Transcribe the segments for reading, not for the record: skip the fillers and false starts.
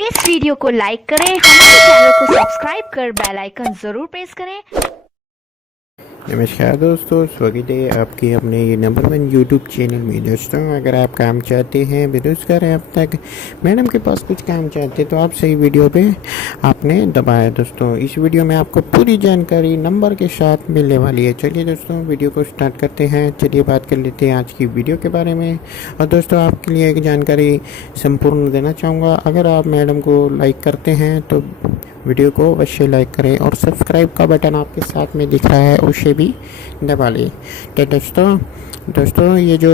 इस वीडियो को लाइक करें, हमारे चैनल को सब्सक्राइब कर बेल आइकन जरूर प्रेस करें। नमस्कार दोस्तों, स्वागत है आपके अपने ये नंबर 1 यूट्यूब चैनल में। दोस्तों, अगर आप काम चाहते हैं, बेरोजगार हैं अब तक, मैडम के पास कुछ काम चाहते हैं, तो आप सही वीडियो पे आपने दबाया। दोस्तों, इस वीडियो में आपको पूरी जानकारी नंबर के साथ मिलने वाली है। चलिए दोस्तों, वीडियो को स्टार्ट करते हैं। चलिए बात कर लेते हैं आज की वीडियो के बारे में। और दोस्तों, आपके लिए एक जानकारी संपूर्ण देना चाहूँगा। अगर आप मैडम को लाइक करते हैं तो वीडियो को अवश्य लाइक करें और सब्सक्राइब का बटन आपके साथ में दिख रहा है उसे भी दबा लें। तो दोस्तों ये जो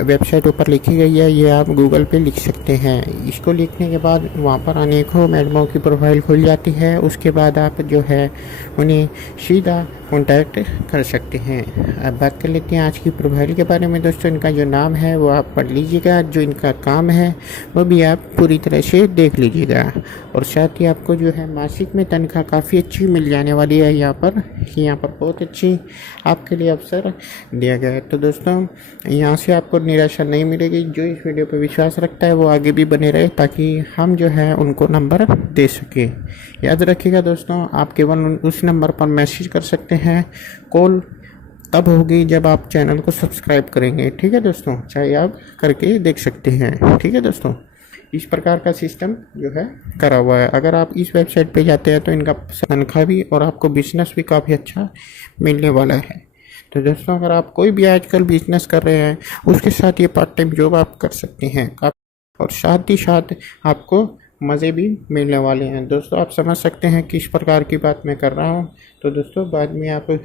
वेबसाइट ऊपर लिखी गई है, ये आप गूगल पे लिख सकते हैं। इसको लिखने के बाद वहाँ पर अनेकों मैडमों की प्रोफाइल खुल जाती है। उसके बाद आप जो है उन्हें सीधा कॉन्टैक्ट कर सकते हैं। अब बात कर लेते हैं आज की प्रोफाइल के बारे में। दोस्तों, इनका जो नाम है वो आप पढ़ लीजिएगा, जो इनका काम है वो भी आप पूरी तरह से देख लीजिएगा। और साथ ही आपको जो है मासिक में तनख्वाह काफ़ी अच्छी मिल जाने वाली है। यहाँ पर बहुत अच्छी आपके लिए अवसर दिया गया है। तो दोस्तों, यहाँ से आपको निराशा नहीं मिलेगी। जो इस वीडियो पर विश्वास रखता है वो आगे भी बने रहे, ताकि हम जो है उनको नंबर दे सके। याद रखिएगा दोस्तों, आप केवल उस नंबर पर मैसेज कर सकते हैं। कॉल तब होगी जब आप चैनल को सब्सक्राइब करेंगे। ठीक है दोस्तों, चाहे आप करके देख सकते हैं। ठीक है दोस्तों, इस प्रकार का सिस्टम जो है करा हुआ है। अगर आप इस वेबसाइट पे जाते हैं तो इनका तनख्वाह भी और आपको बिजनेस भी काफ़ी अच्छा मिलने वाला है। तो दोस्तों, अगर आप कोई भी आजकल बिजनेस कर रहे हैं, उसके साथ ये पार्ट टाइम जॉब आप कर सकते हैं। और साथ ही साथ आपको मज़े भी मिलने वाले हैं। दोस्तों, आप समझ सकते हैं किस प्रकार की बात मैं कर रहा हूँ। तो दोस्तों, बाद में आप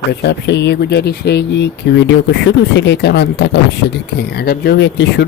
बस आपसे ये गुजारिश रहेगी कि वीडियो को शुरू से लेकर अंत तक अवश्य देखें। अगर जो व्यक्ति शुरू